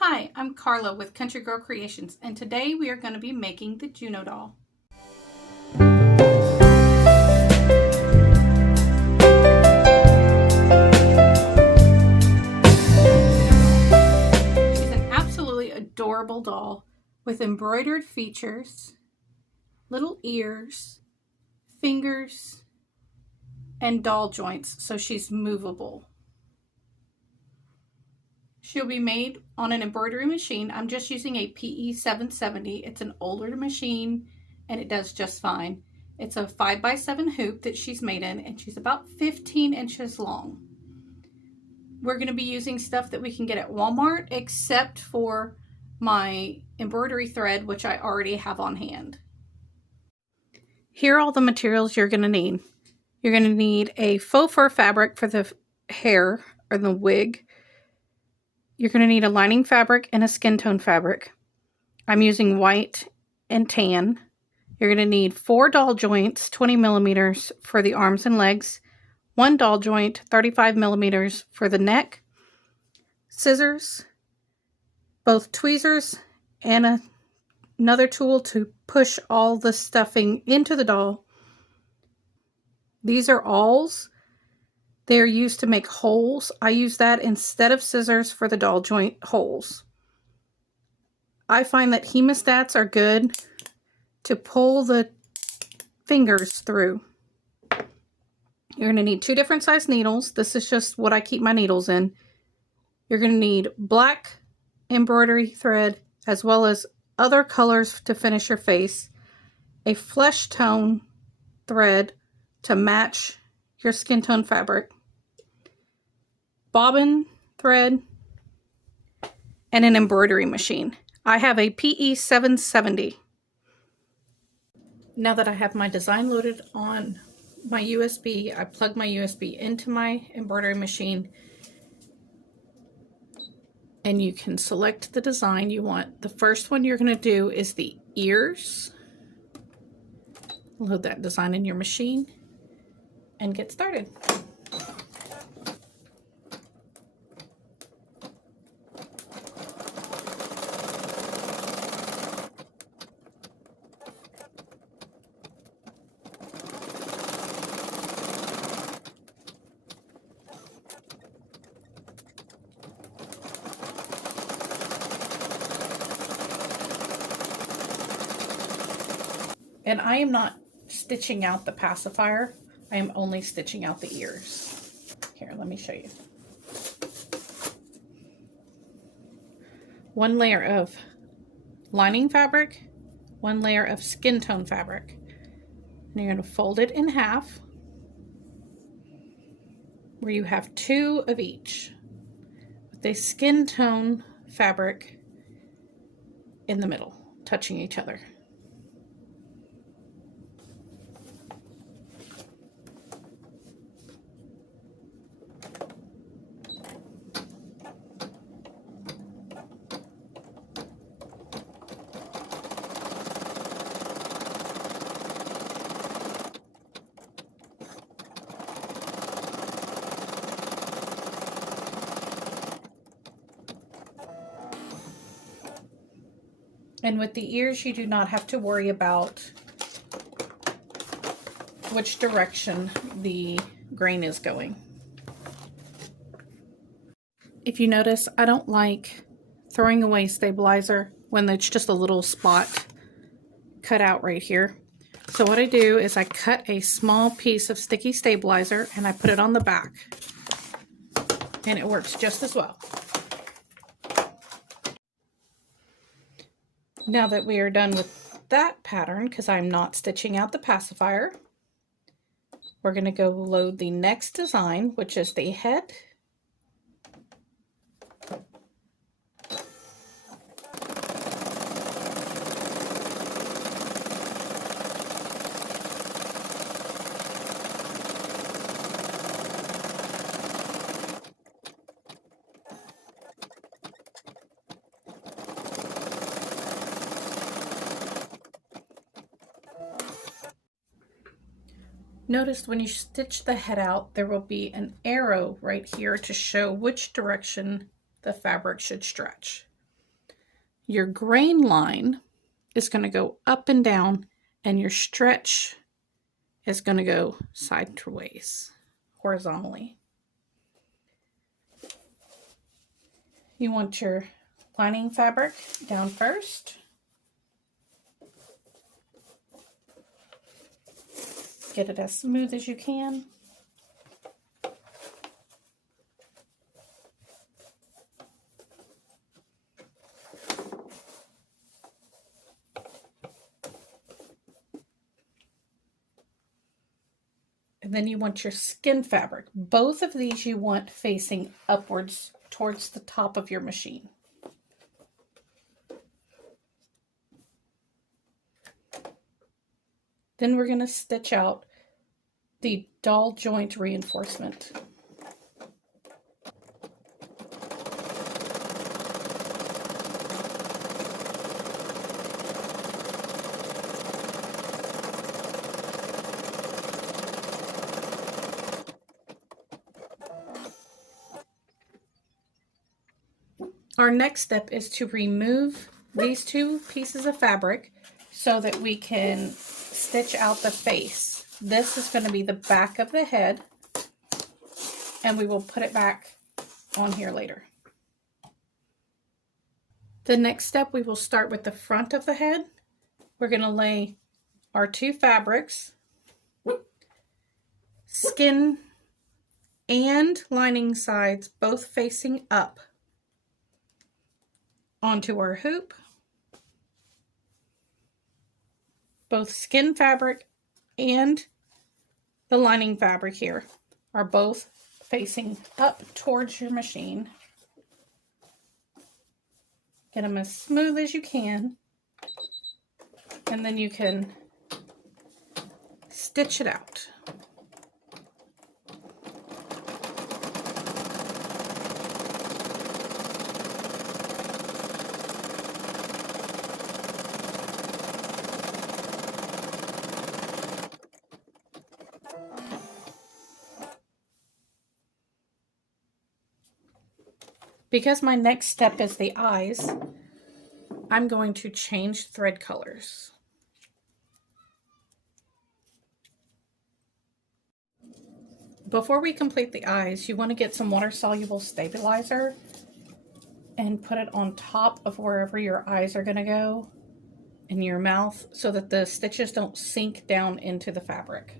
Hi, I'm Carla with Country Girl Creations, and today we are going to be making the Juno doll. She's an absolutely adorable doll with embroidered features, little ears, fingers, and doll joints, so she's movable. She'll be made on an embroidery machine. I'm just using a PE 770. It's an older machine and it does just fine. It's a 5x7 hoop that she's made in, and she's about 15 inches long. We're going to be using stuff that we can get at Walmart, except for my embroidery thread, which I already have on hand. Here are all the materials you're going to need. You're going to need a faux fur fabric for the hair or the wig. You're going to need a lining fabric and a skin tone fabric. I'm using white and tan. You're going to need 4 doll joints, 20 millimeters for the arms and legs, 1 doll joint, 35 millimeters for the neck, scissors, both tweezers, and another tool to push all the stuffing into the doll. These are awls. They're used to make holes. I use that instead of scissors for the doll joint holes. I find that hemostats are good to pull the fingers through. You're going to need 2 different size needles. This is just what I keep my needles in. You're going to need black embroidery thread as well as other colors to finish your face, a flesh tone thread to match your skin tone fabric, bobbin thread, and an embroidery machine. I have a PE 770. Now that I have my design loaded on my USB, I plug my USB into my embroidery machine, and you can select the design you want. The first one you're going to do is the ears. Load that design in your machine and get started. And I am not stitching out the pacifier. I am only stitching out the ears. Here, let me show you. 1 layer of lining fabric, 1 layer of skin tone fabric. And you're going to fold it in half where you have 2 of each, with a skin tone fabric in the middle, touching each other. And with the ears, you do not have to worry about which direction the grain is going. If you notice, I don't like throwing away stabilizer when it's just a little spot cut out right here. So what I do is I cut a small piece of sticky stabilizer and I put it on the back, and it works just as well. Now that we are done with that pattern, because I'm not stitching out the pacifier, we're going to go load the next design, which is the head. Notice when you stitch the head out, there will be an arrow right here to show which direction the fabric should stretch. your grain line is going to go up and down, and your stretch is going to go sideways, horizontally. You want your lining fabric down first. Get it as smooth as you can. And then you want your skin fabric. Both of these you want facing upwards towards the top of your machine. Then we're going to stitch out the doll joint reinforcement. Our next step is to remove these two pieces of fabric so that we can stitch out the face. This is going to be the back of the head, and we will put it back on here later. The next step, we will start with the front of the head. We're going to lay our two fabrics, skin and lining sides, both facing up, onto our hoop. Both skin fabric and the lining fabric here are both facing up towards your machine. Get them as smooth as you can, and then you can stitch it out. Because my next step is the eyes, I'm going to change thread colors. Before we complete the eyes, you want to get some water-soluble stabilizer and put it on top of wherever your eyes are going to go in your mouth so that the stitches don't sink down into the fabric.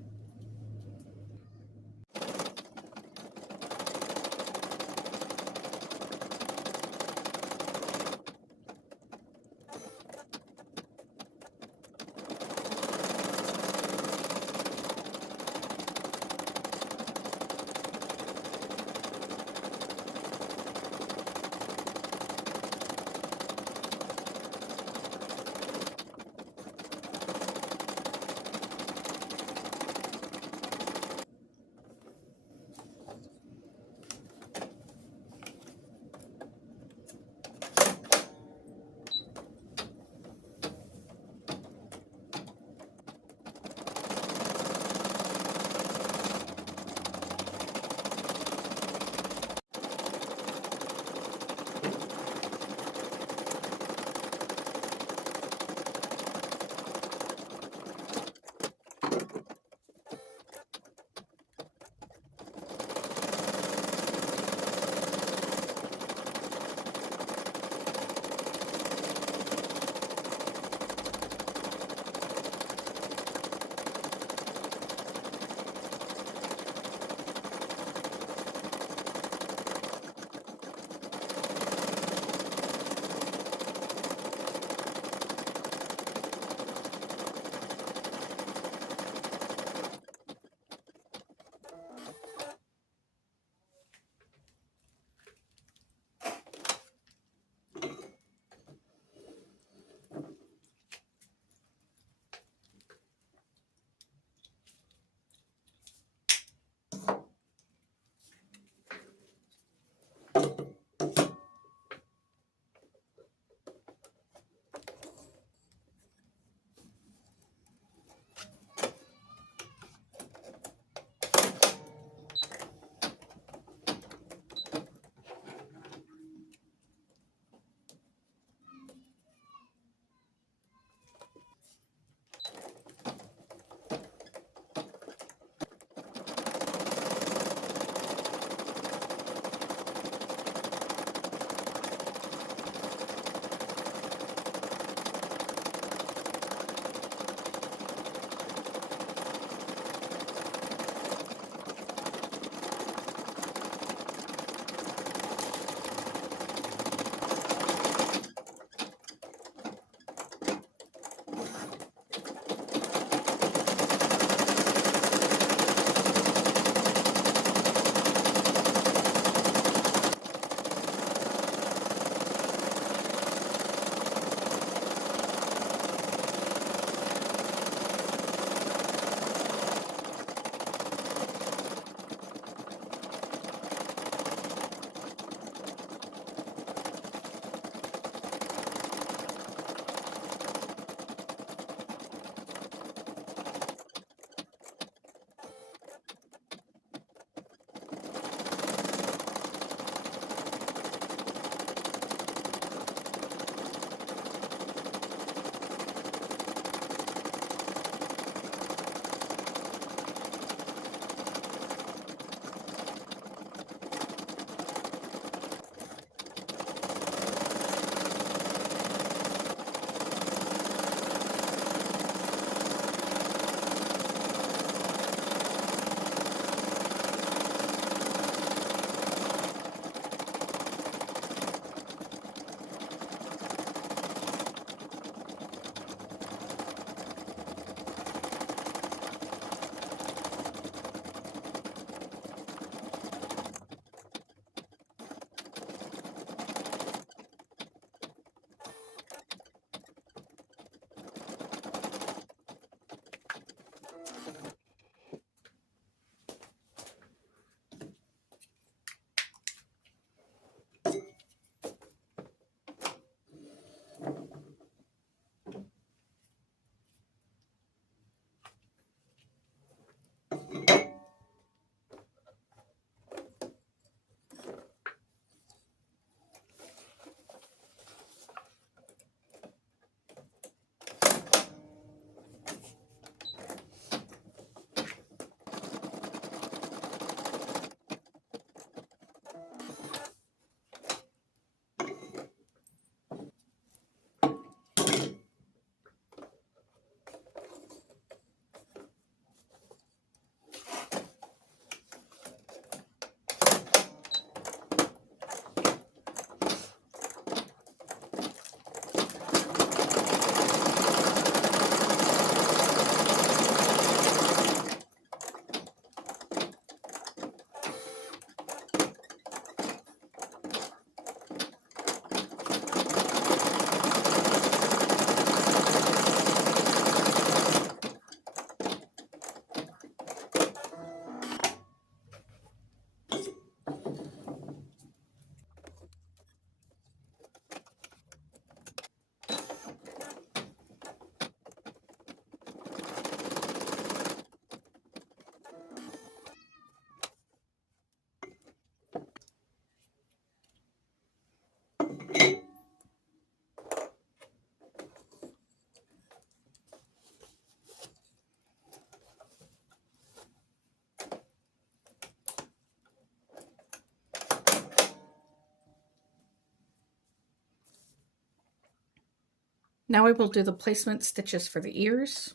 Now I will do the placement stitches for the ears.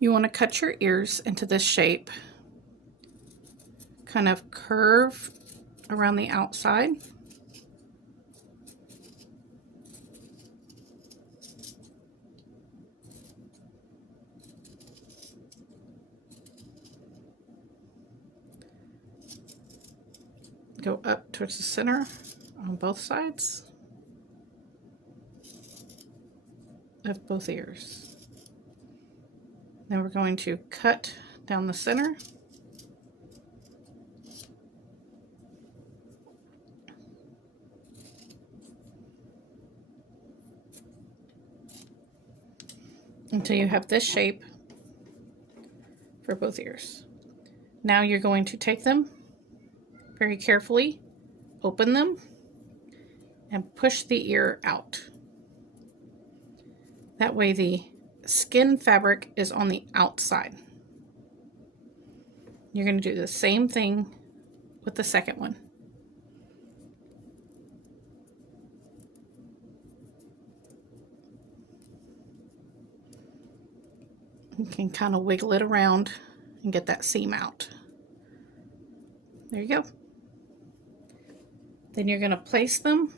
You want to cut your ears into this shape, kind of curve around the outside. Go up towards the center on both sides of both ears. Then we're going to cut down the center. Until you have this shape for both ears. Now you're going to take them very carefully, open them, and push the ear out. That way the skin fabric is on the outside. You're going to do the same thing with the second one. You can kind of wiggle it around and get that seam out. There you go. Then you're going to place them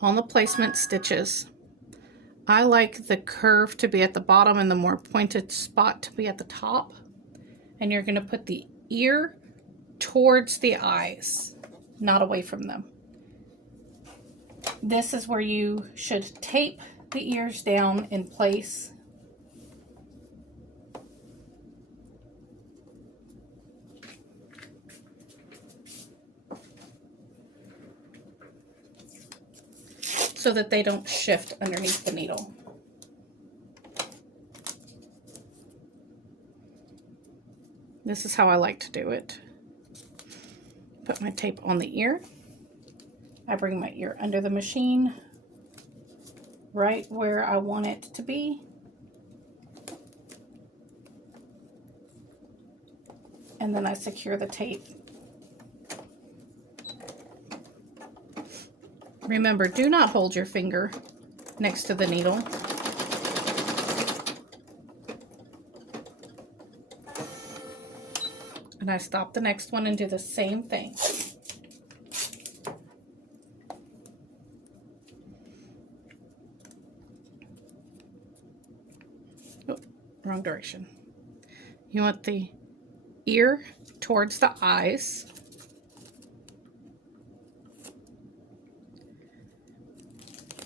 on the placement stitches. I like the curve to be at the bottom and the more pointed spot to be at the top. And you're going to put the ear towards the eyes, not away from them. This is where you should tape the ears down in place. So that they don't shift underneath the needle. This is how I like to do it. Put my tape on the ear. I bring my ear under the machine, right where I want it to be. And then I secure the tape. Remember, do not hold your finger next to the needle. And I stop the next one and do the same thing. Oh, wrong direction. You want the ear towards the eyes.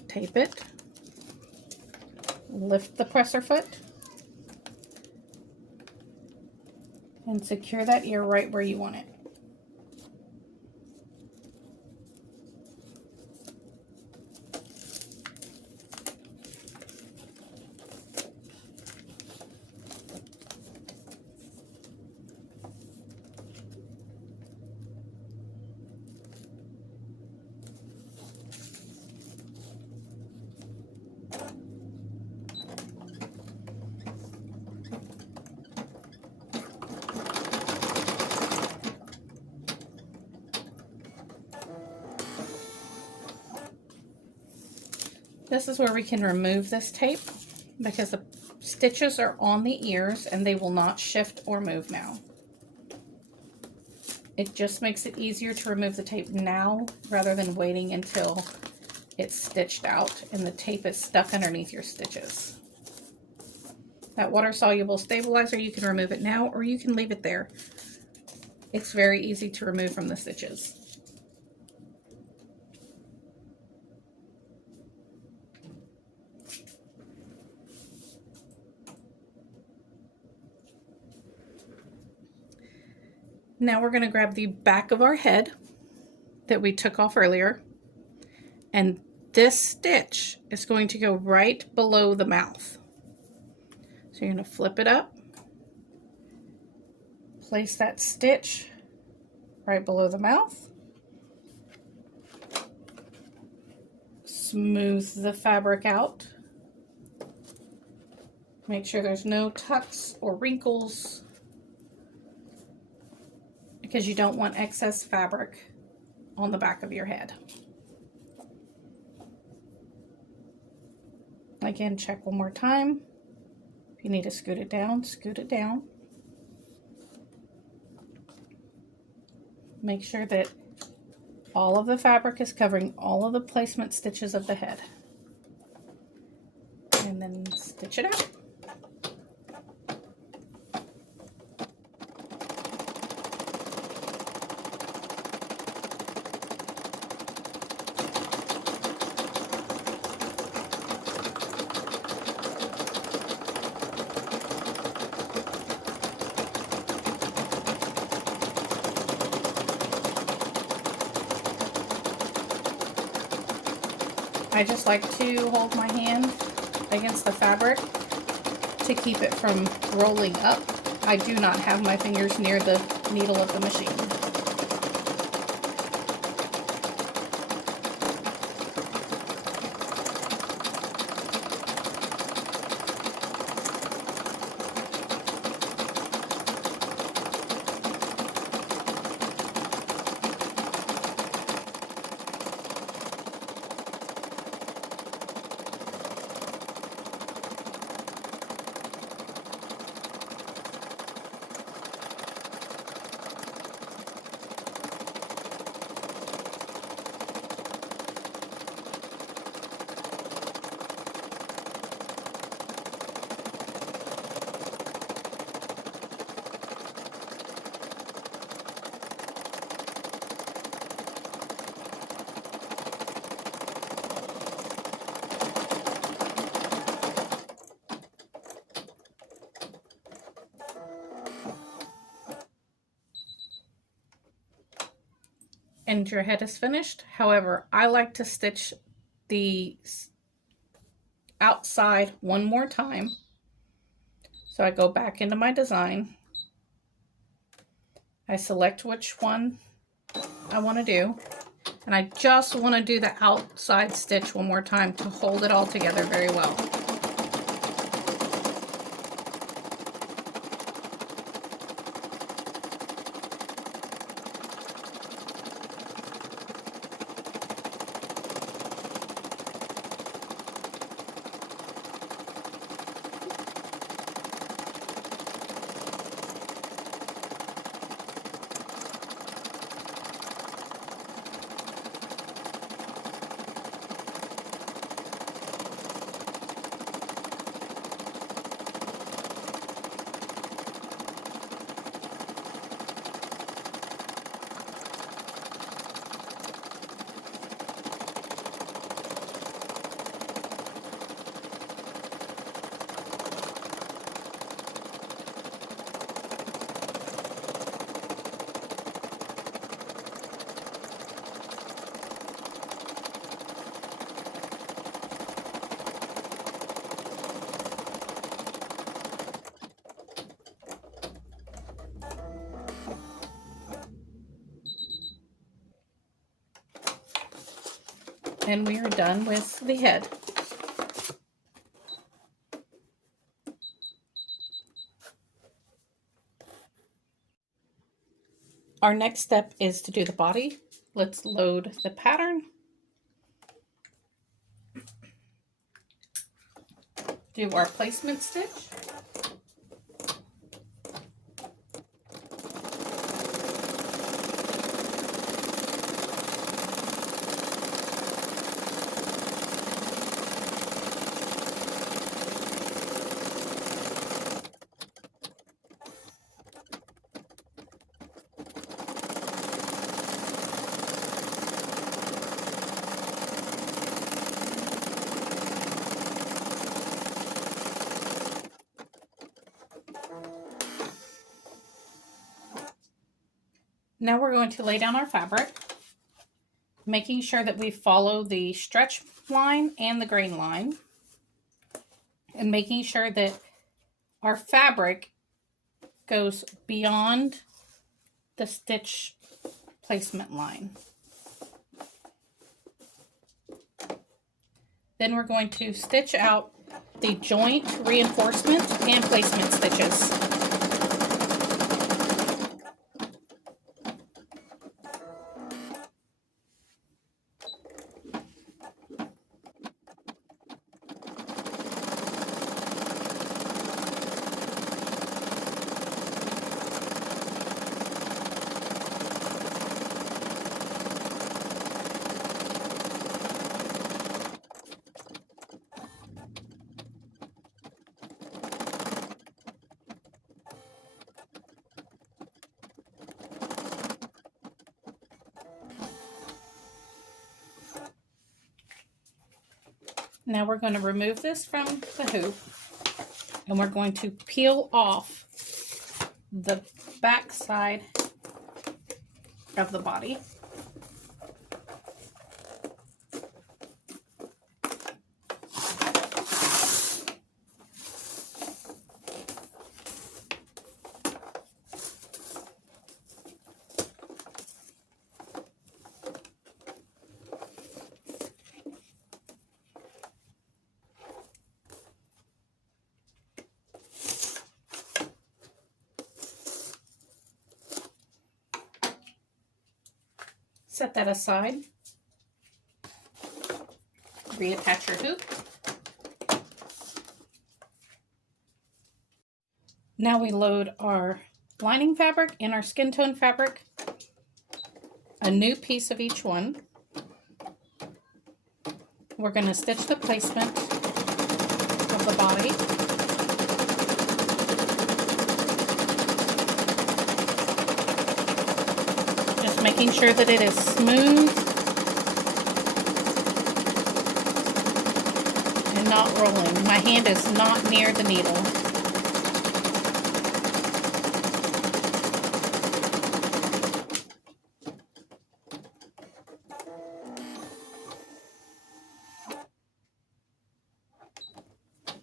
Tape it, lift the presser foot, and secure that ear right where you want it. This is where we can remove this tape because the stitches are on the ears and they will not shift or move now. It just makes it easier to remove the tape now rather than waiting until it's stitched out and the tape is stuck underneath your stitches. That water-soluble stabilizer, you can remove it now or you can leave it there. It's very easy to remove from the stitches. Now we're going to grab the back of our head that we took off earlier, and this stitch is going to go right below the mouth. So you're going to flip it up, place that stitch right below the mouth, smooth the fabric out. Make sure there's no tucks or wrinkles, because you don't want excess fabric on the back of your head. Again, check one more time. If you need to scoot it down, scoot it down. Make sure that all of the fabric is covering all of the placement stitches of the head. And then stitch it out. I just like to hold my hand against the fabric to keep it from rolling up. I do not have my fingers near the needle of the machine. And your head is finished. However, I like to stitch the outside one more time. So I go back into my design. I select which one I want to do. And I just want to do the outside stitch one more time to hold it all together very well. And we are done with the head. Our next step is to do the body. Let's load the pattern. Do our placement stitch. Now we're going to lay down our fabric, making sure that we follow the stretch line and the grain line, and making sure that our fabric goes beyond the stitch placement line. Then we're going to stitch out the joint reinforcement and placement stitches. Now we're going to remove this from the hoop, and we're going to peel off the back side of the body. Set that aside. Reattach your hoop. Now we load our lining fabric and our skin tone fabric, a new piece of each one. We're going to stitch the placement of the body. Just making sure that it is smooth and not rolling. My hand is not near the needle.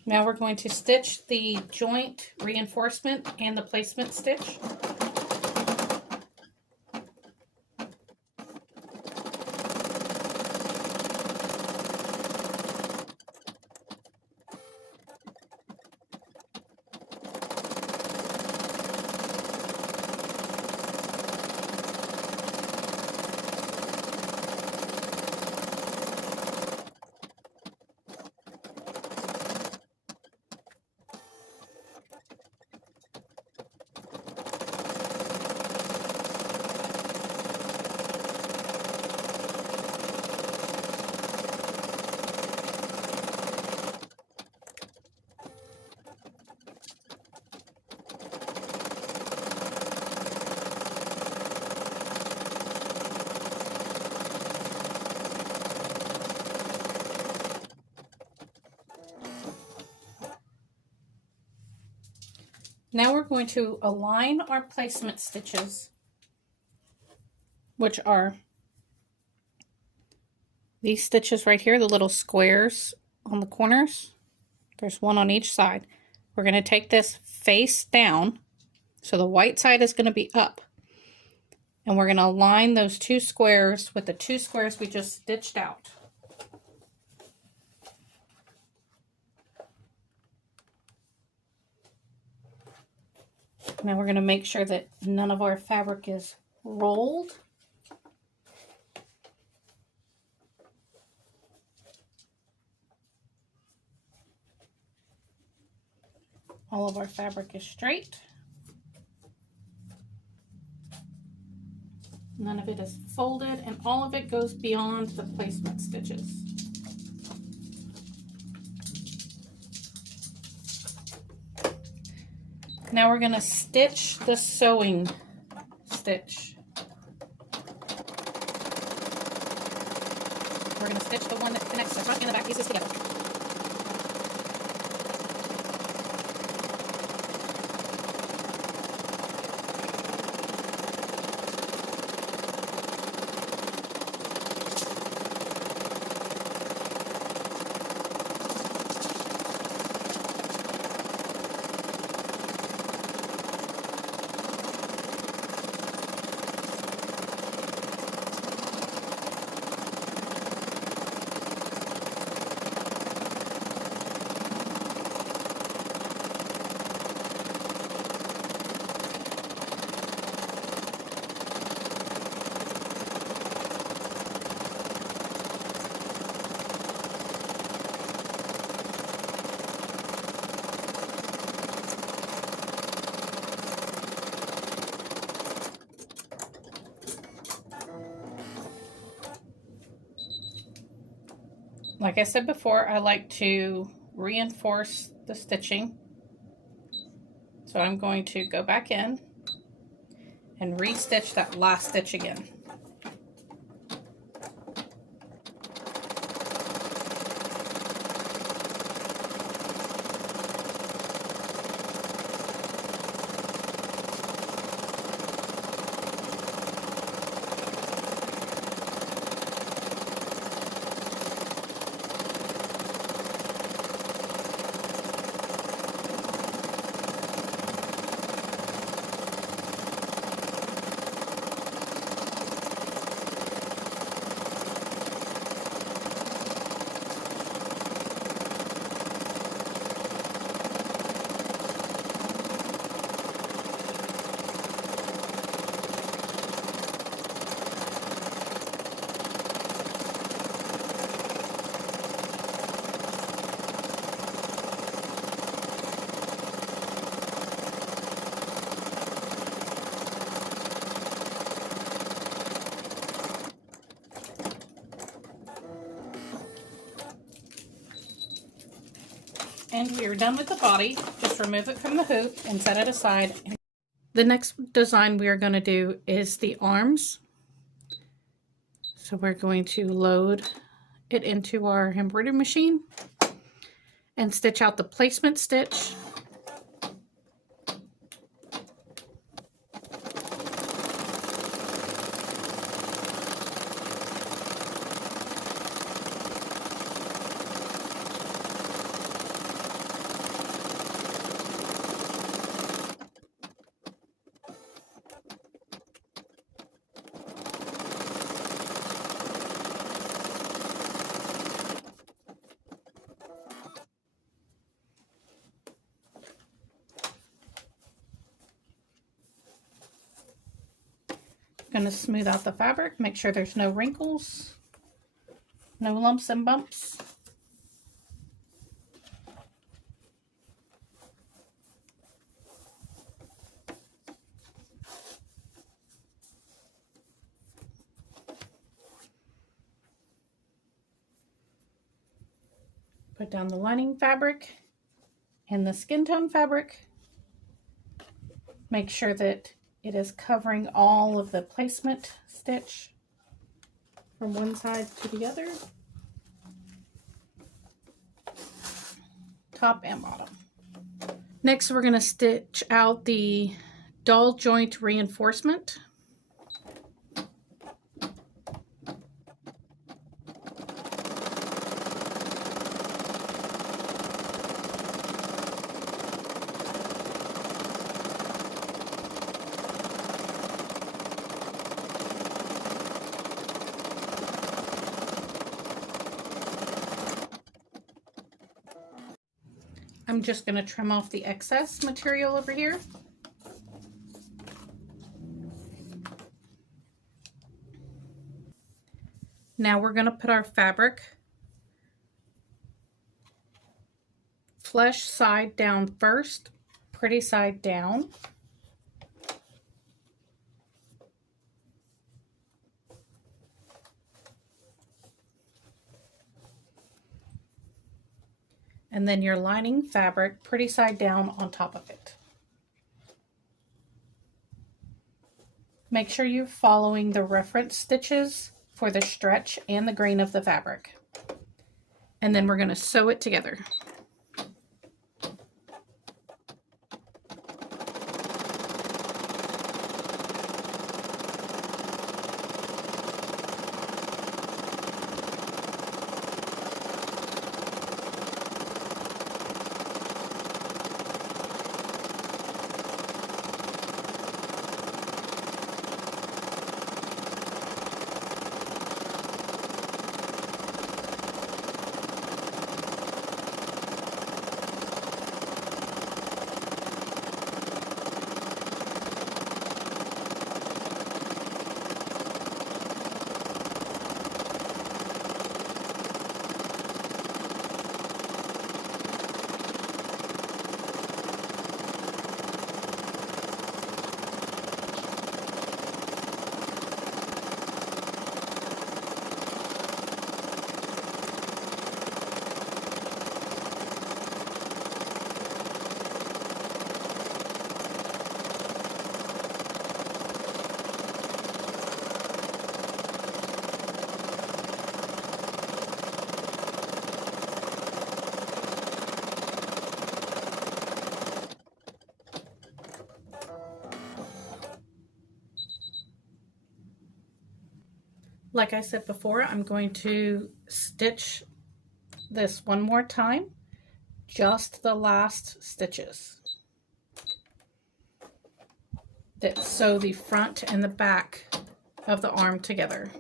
Now we're going to stitch the joint reinforcement and the placement stitch. Now we're going to align our placement stitches, which are these stitches right here, the little squares on the corners. There's one on each side. We're going to take this face down, so the white side is going to be up. And we're going to align those two squares with the two squares we just stitched out. Now we're going to make sure that none of our fabric is rolled. All of our fabric is straight. None of it is folded, and all of it goes beyond the placement stitches. Now we're going to stitch the sewing stitch. We're going to stitch the one that connects the front and the back pieces together. Like I said before, I like to reinforce the stitching. So I'm going to go back in and re-stitch that last stitch again. And we are done with the body. Just remove it from the hoop and set it aside. The next design we are going to do is the arms. So we're going to load it into our embroidery machine and stitch out the placement stitch. Going to smooth out the fabric, make sure there's no wrinkles, no lumps and bumps. Put down the lining fabric and the skin tone fabric. Make sure that it is covering all of the placement stitch from one side to the other, top and bottom. Next, we're going to stitch out the doll joint reinforcement. I'm just going to trim off the excess material over here. Now we're going to put our fabric flush side down first, pretty side down. And then your lining fabric pretty side down on top of it. Make sure you're following the reference stitches for the stretch and the grain of the fabric. And then we're going to sew it together. Like I said before, I'm going to stitch this one more time, just the last stitches that sew the front and the back of the arm together.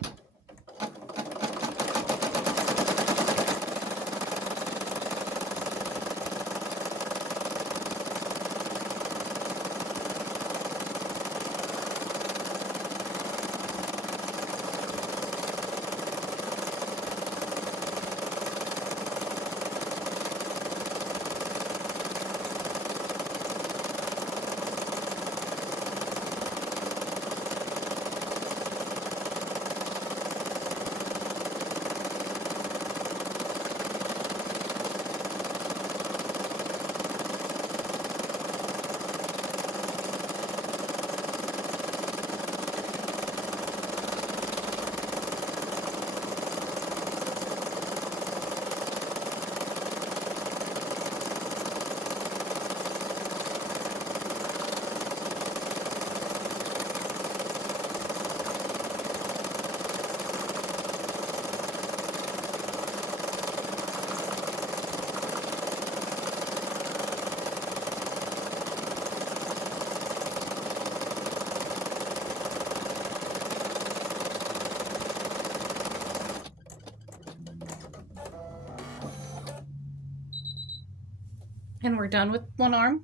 And we're done with one arm.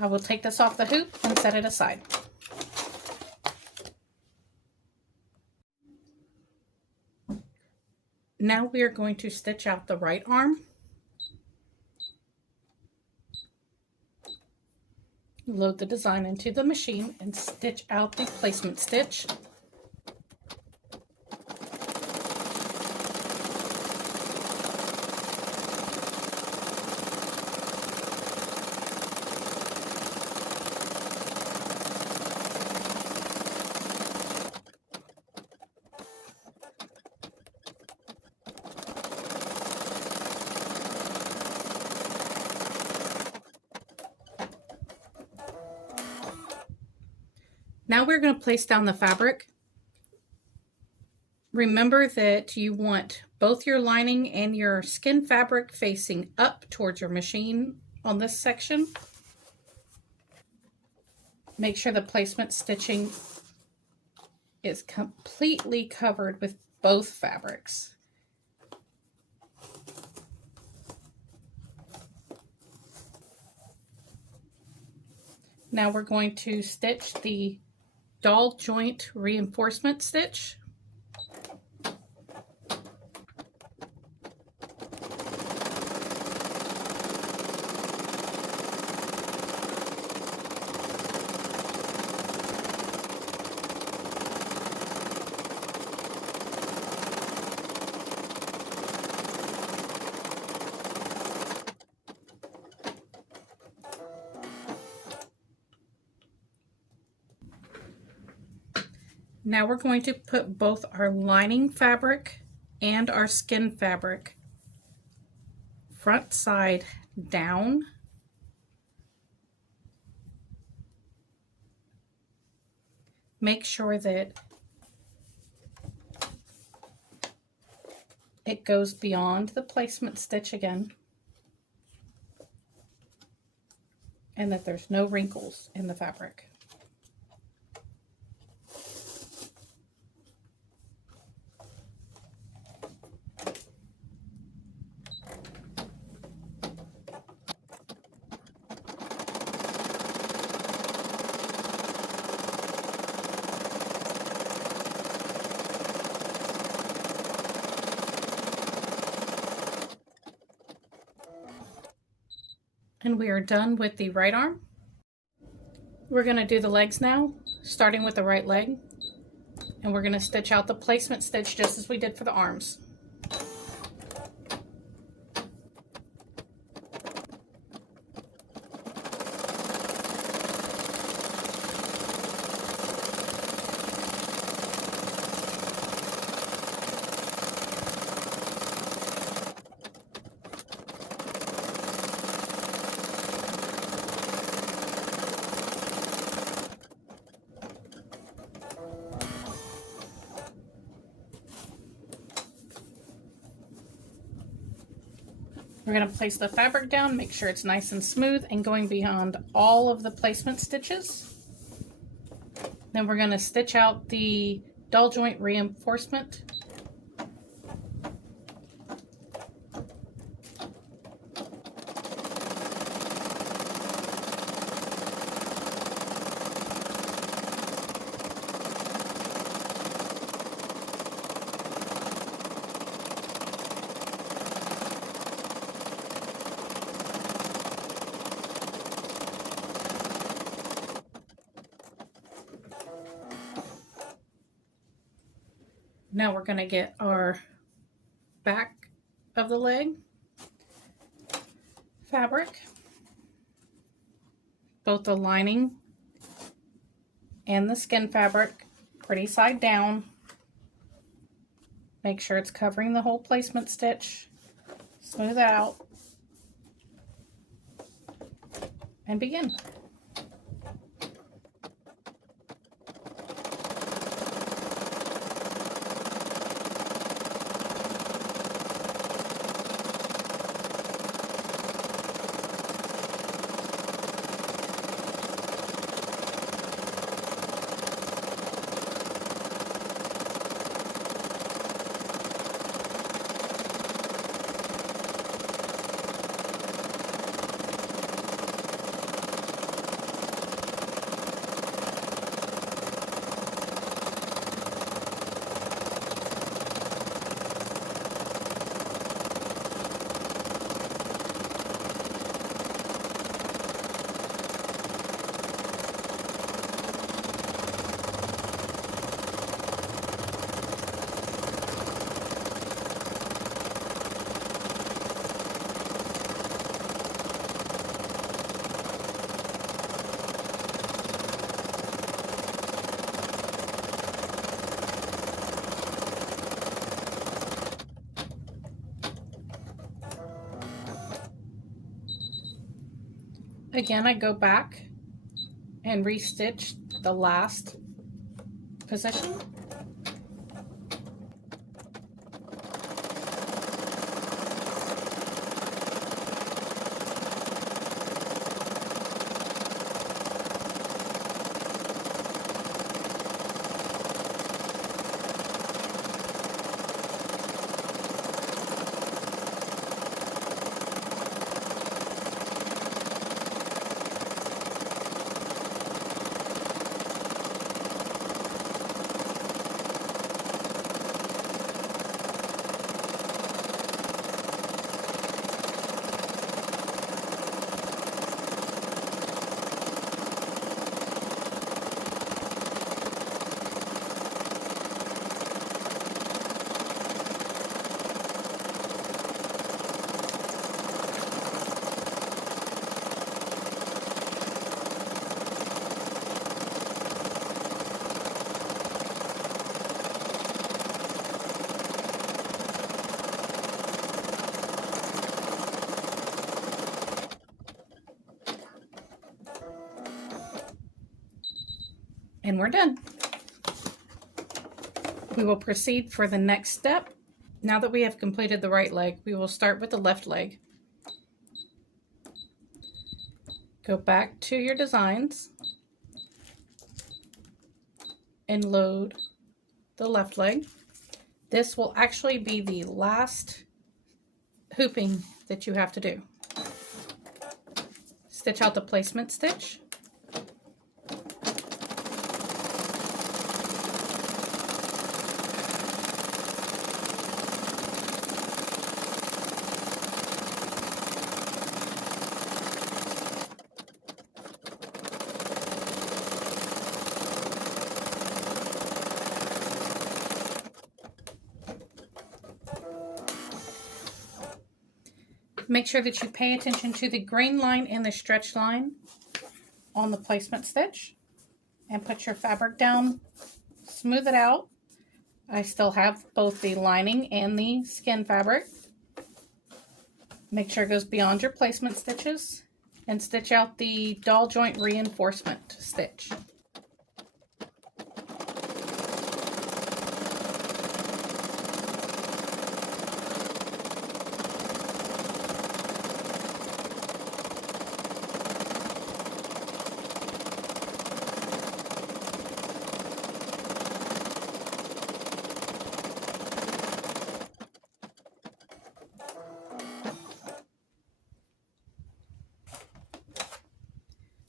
I will take this off the hoop and set it aside. Now we are going to stitch out the right arm. Load the design into the machine and stitch out the placement stitch. Now we're going to place down the fabric. Remember that you want both your lining and your skin fabric facing up towards your machine on this section. Make sure the placement stitching is completely covered with both fabrics. Now we're going to stitch the doll joint reinforcement stitch. Now we're going to put both our lining fabric and our skin fabric front side down. Make sure that it goes beyond the placement stitch again, and that there's no wrinkles in the fabric. And we are done with the right arm. We're going to do the legs now, starting with the right leg. And we're going to stitch out the placement stitch just as we did for the arms. We're going to place the fabric down, make sure it's nice and smooth and going beyond all of the placement stitches. Then we're going to stitch out the doll joint reinforcement. Now we're going to get our back of the leg fabric, both the lining and the skin fabric, pretty side down. Make sure it's covering the whole placement stitch. Smooth out and begin. Again, I go back and restitch the last position. And we're done. We will proceed for the next step. Now that we have completed the right leg, we will start with the left leg. Go back to your designs and load the left leg. This will actually be the last hooping that you have to do. Stitch out the placement stitch. Make sure that you pay attention to the grain line and the stretch line on the placement stitch and put your fabric down, smooth it out. I still have both the lining and the skin fabric. Make sure it goes beyond your placement stitches and stitch out the doll joint reinforcement stitch.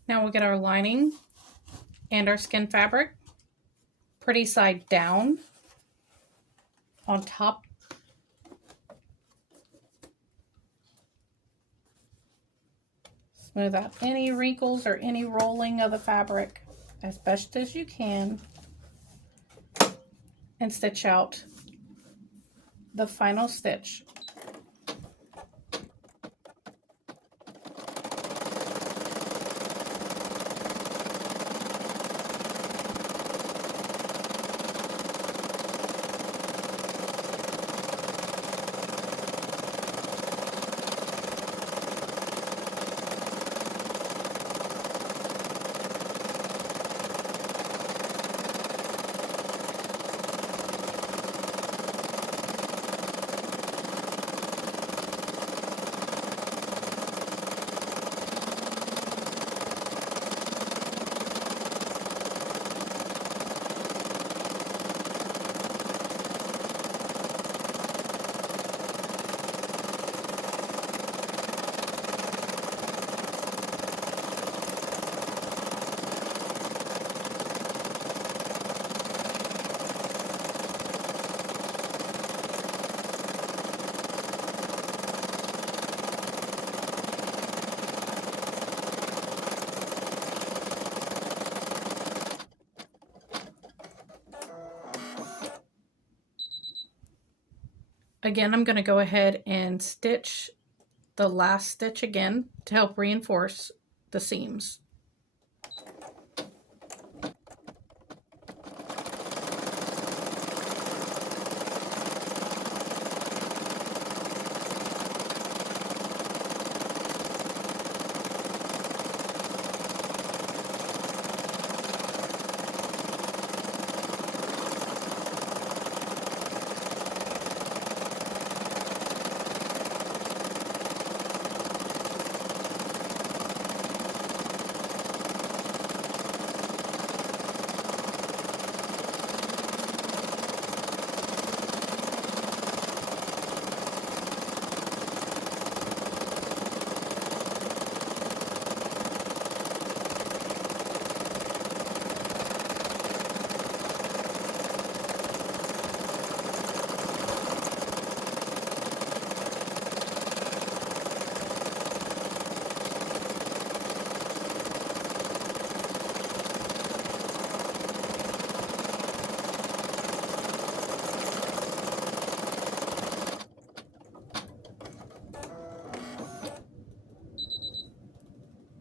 Now we'll get our lining and our skin fabric, pretty side down on top. Smooth out any wrinkles or any rolling of the fabric as best as you can, and stitch out the final stitch. Again, I'm going to go ahead and stitch the last stitch again to help reinforce the seams.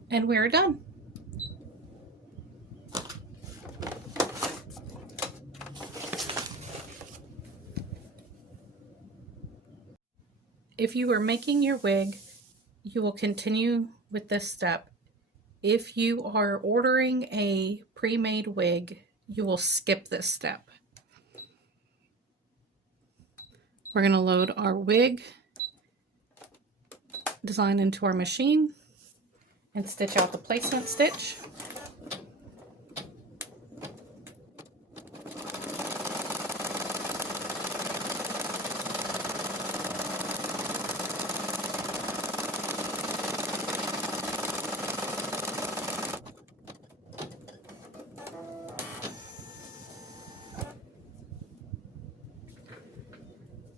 And we're done. If you are making your wig, you will continue with this step. If you are ordering a pre-made wig, you will skip this step. We're going to load our wig design into our machine and stitch out the placement stitch.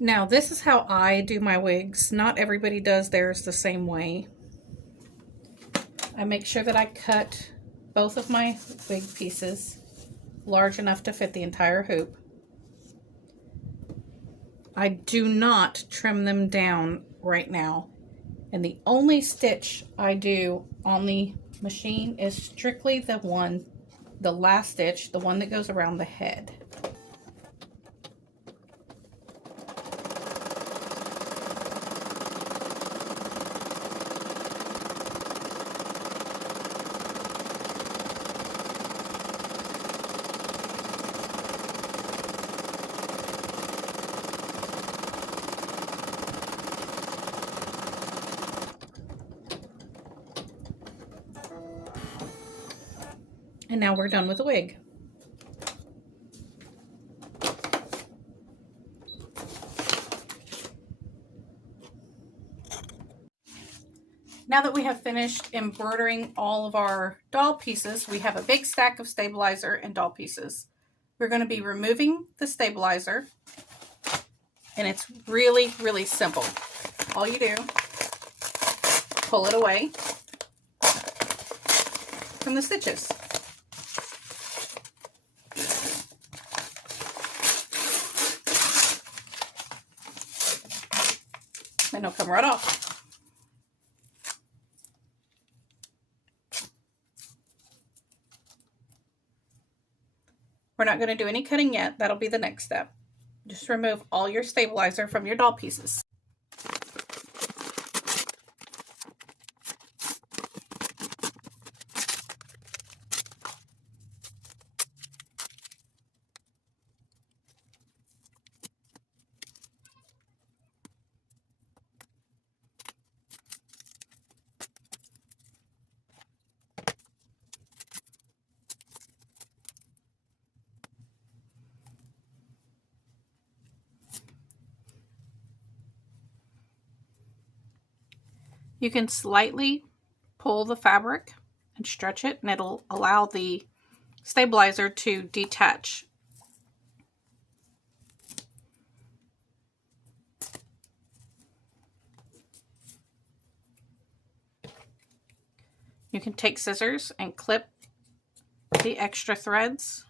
Now, this is how I do my wigs. Not everybody does theirs the same way. I make sure that I cut both of my wig pieces large enough to fit the entire hoop. I do not trim them down right now. And the only stitch I do on the machine is strictly the last stitch, the one that goes around the head. And now we're done with the wig. Now that we have finished embroidering all of our doll pieces, we have a big stack of stabilizer and doll pieces. We're going to be removing the stabilizer, and it's really, really simple. All you do, pull it away from the stitches. Then it'll come right off. We're not going to do any cutting yet. That'll be the next step. Just remove all your stabilizer from your doll pieces. You can slightly pull the fabric and stretch it, and it'll allow the stabilizer to detach. You can take scissors and clip the extra threads.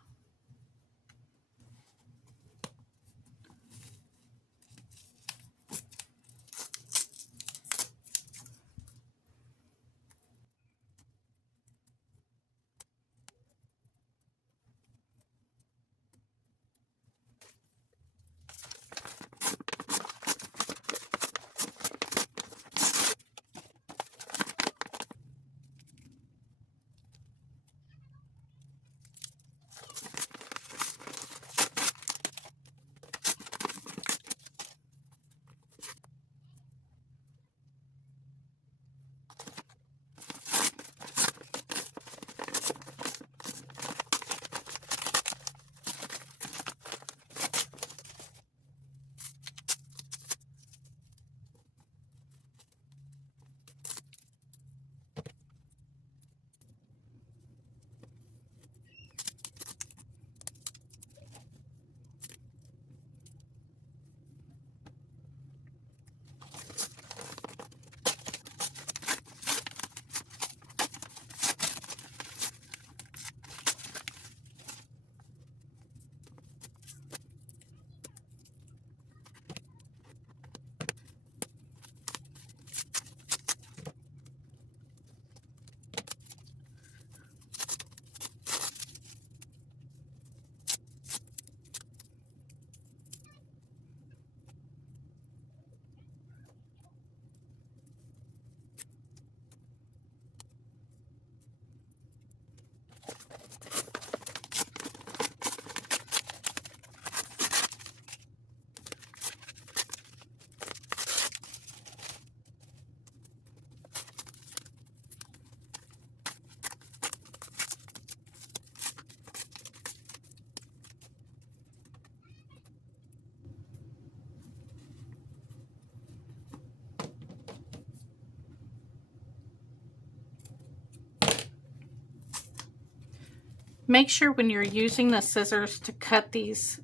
Make sure when you're using the scissors to cut these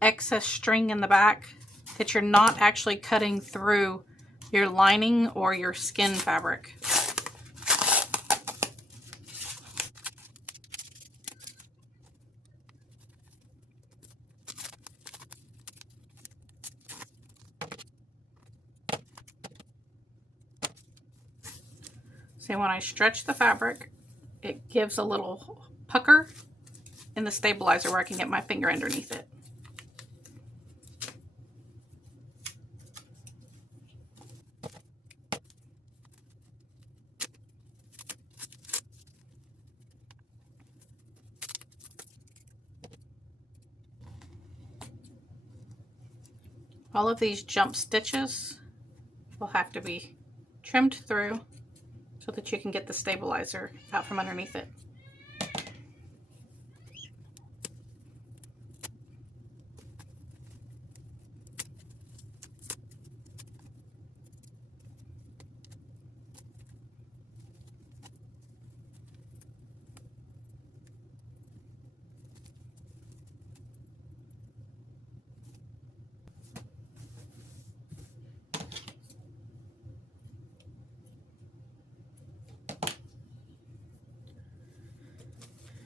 excess string in the back that you're not actually cutting through your lining or your skin fabric. See, when I stretch the fabric, it gives a little pucker in the stabilizer where I can get my finger underneath it. All of these jump stitches will have to be trimmed through so that you can get the stabilizer out from underneath it.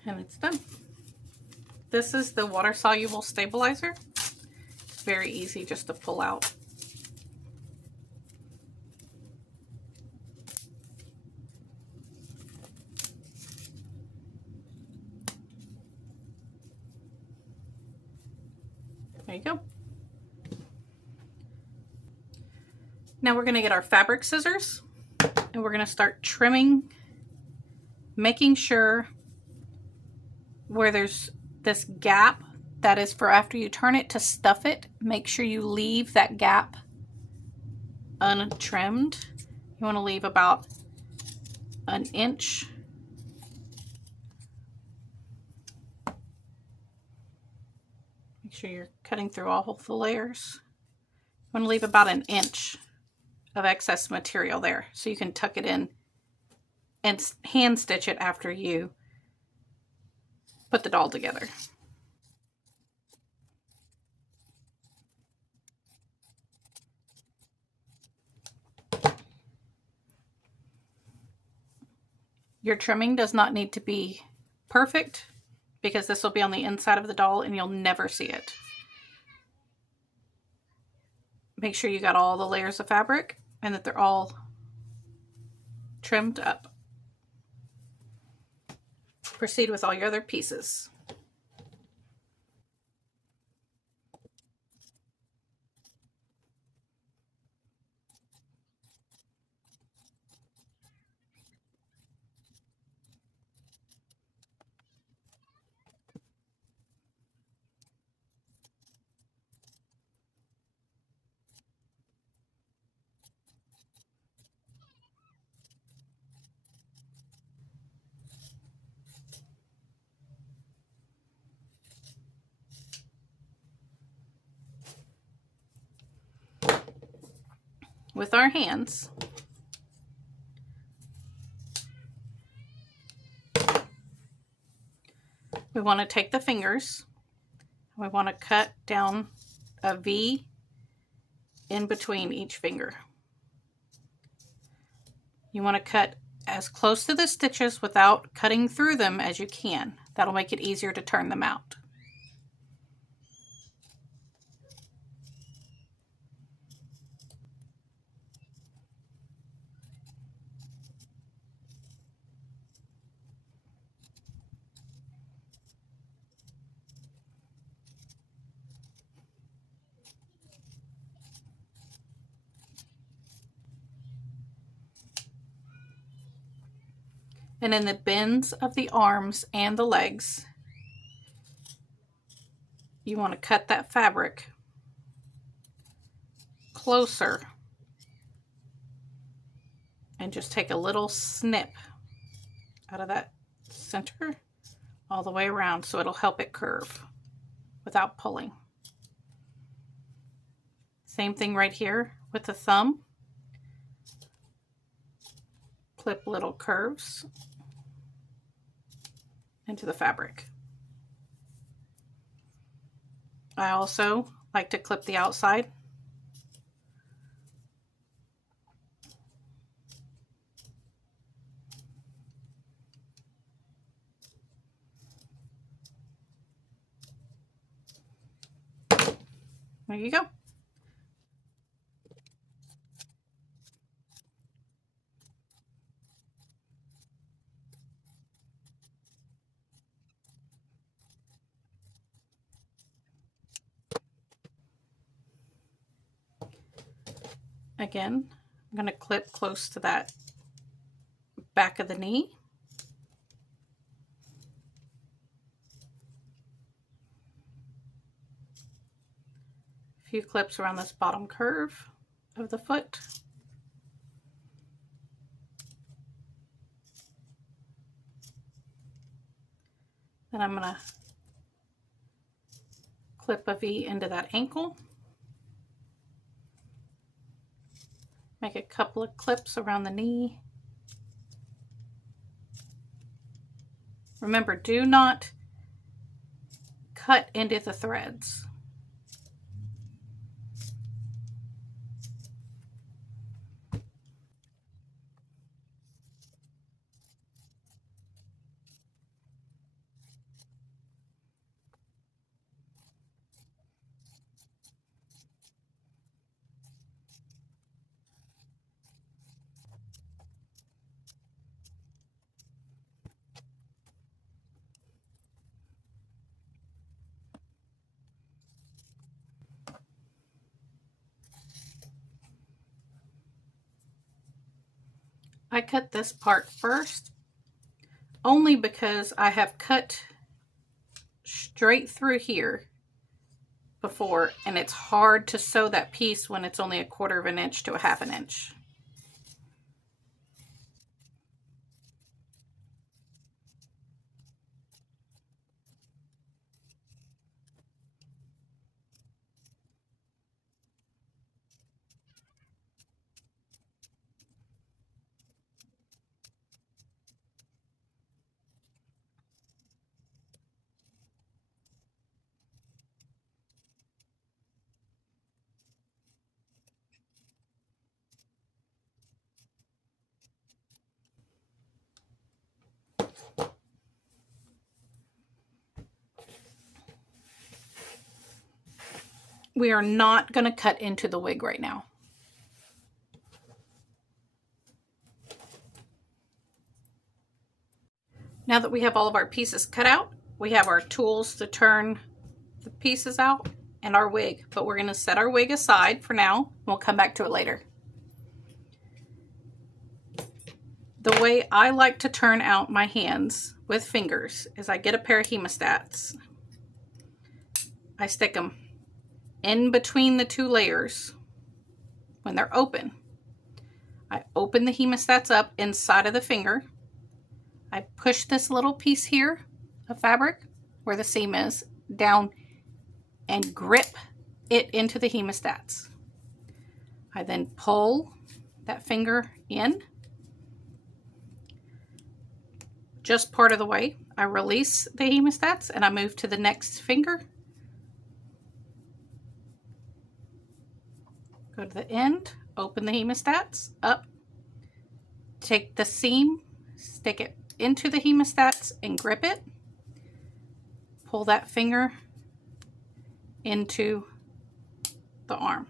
And it's done. This is the water-soluble stabilizer. It's very easy just to pull out. There you go. Now we're going to get our fabric scissors and we're going to start trimming, making sure where there's this gap that is for after you turn it to stuff it, make sure you leave that gap untrimmed. You want to leave about an inch. Make sure you're cutting through all of the layers. You want to leave about an inch of excess material there so you can tuck it in and hand stitch it after you put the doll together. Your trimming does not need to be perfect because this will be on the inside of the doll and you'll never see it. Make sure you got all the layers of fabric and that they're all trimmed up. Proceed with all your other pieces. With our hands, we want to take the fingers, we want to cut down a V in between each finger. You want to cut as close to the stitches without cutting through them as you can. That'll make it easier to turn them out. And in the bends of the arms and the legs, you want to cut that fabric closer and just take a little snip out of that center all the way around so it'll help it curve without pulling. Same thing right here with the thumb. Clip little curves into the fabric. I also like to clip the outside. There you go. Again, I'm going to clip close to that back of the knee. A few clips around this bottom curve of the foot. Then I'm going to clip a V into that ankle. Make a couple of clips around the knee. Remember, do not cut into the threads. I cut this part first, only because I have cut straight through here before, and it's hard to sew that piece when it's only 1/4 of an inch to 1/2 an inch. We are not going to cut into the wig right now. Now that we have all of our pieces cut out, we have our tools to turn the pieces out and our wig, but we're going to set our wig aside for now. We'll come back to it later. The way I like to turn out my hands with fingers is I get a pair of hemostats. I stick them in between the 2 layers when they're open. I open the hemostats up inside of the finger. I push this little piece here of fabric where the seam is down and grip it into the hemostats. I then pull that finger in just part of the way. I release the hemostats and I move to the next finger. Go to the end, open the hemostats up, take the seam, stick it into the hemostats and grip it. Pull that finger into the arm.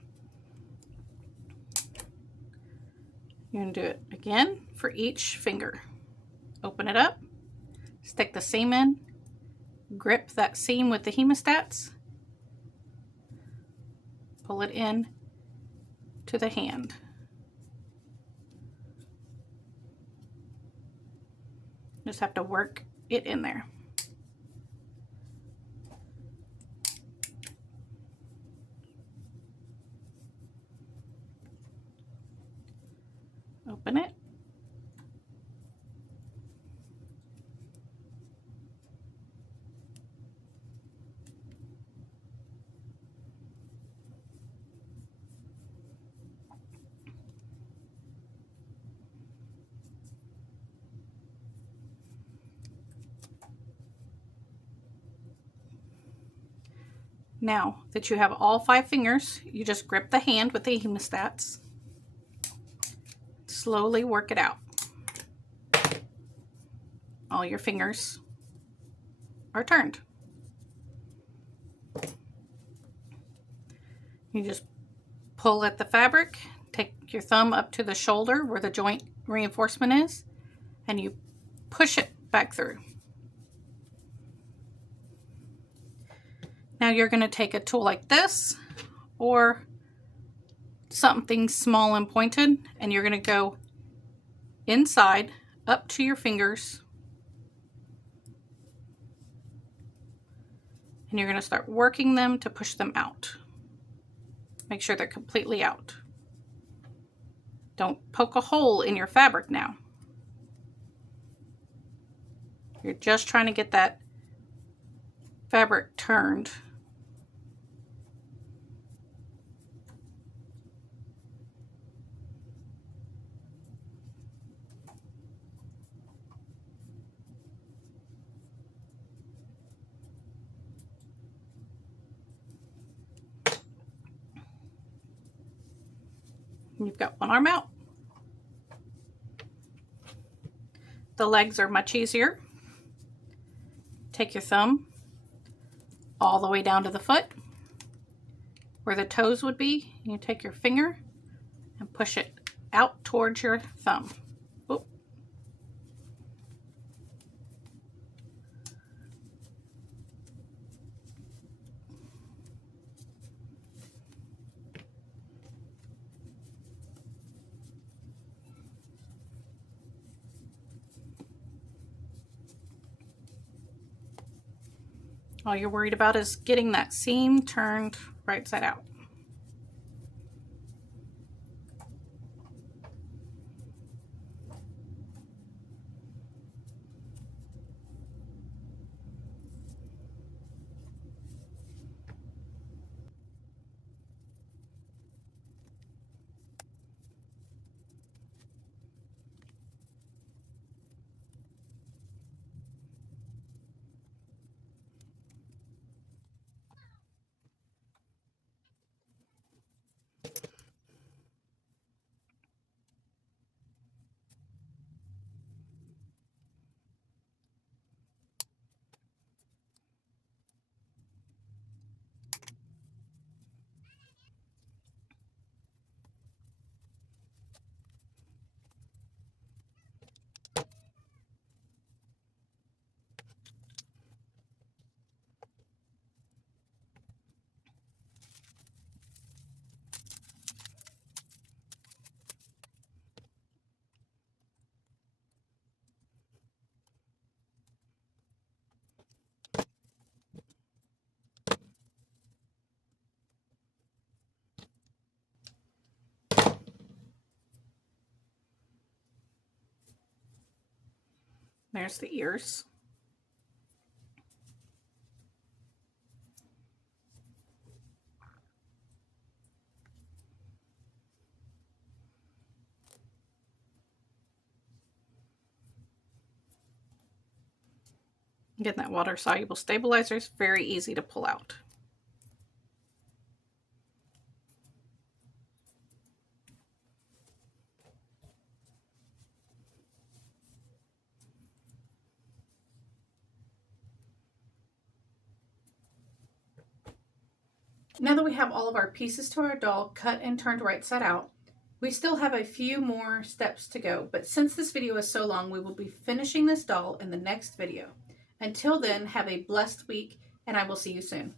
You're going to do it again for each finger. Open it up, stick the seam in, grip that seam with the hemostats, pull it in to the hand. Just have to work it in there. Open it. Now that you have all 5 fingers, you just grip the hand with the hemostats. Slowly work it out. All your fingers are turned. You just pull at the fabric, take your thumb up to the shoulder where the joint reinforcement is, and you push it back through. Now you're going to take a tool like this or something small and pointed, and you're going to go inside up to your fingers, and you're going to start working them to push them out. Make sure they're completely out. Don't poke a hole in your fabric now. You're just trying to get that fabric turned. You've got one arm out. The legs are much easier. Take your thumb all the way down to the foot where the toes would be. You take your finger and push it out towards your thumb. Oop. All you're worried about is getting that seam turned right side out. There's the ears. Getting that water soluble stabilizer is very easy to pull out. Now that we have all of our pieces to our doll cut and turned right side out, we still have a few more steps to go, but since this video is so long, we will be finishing this doll in the next video. Until then, have a blessed week, and I will see you soon.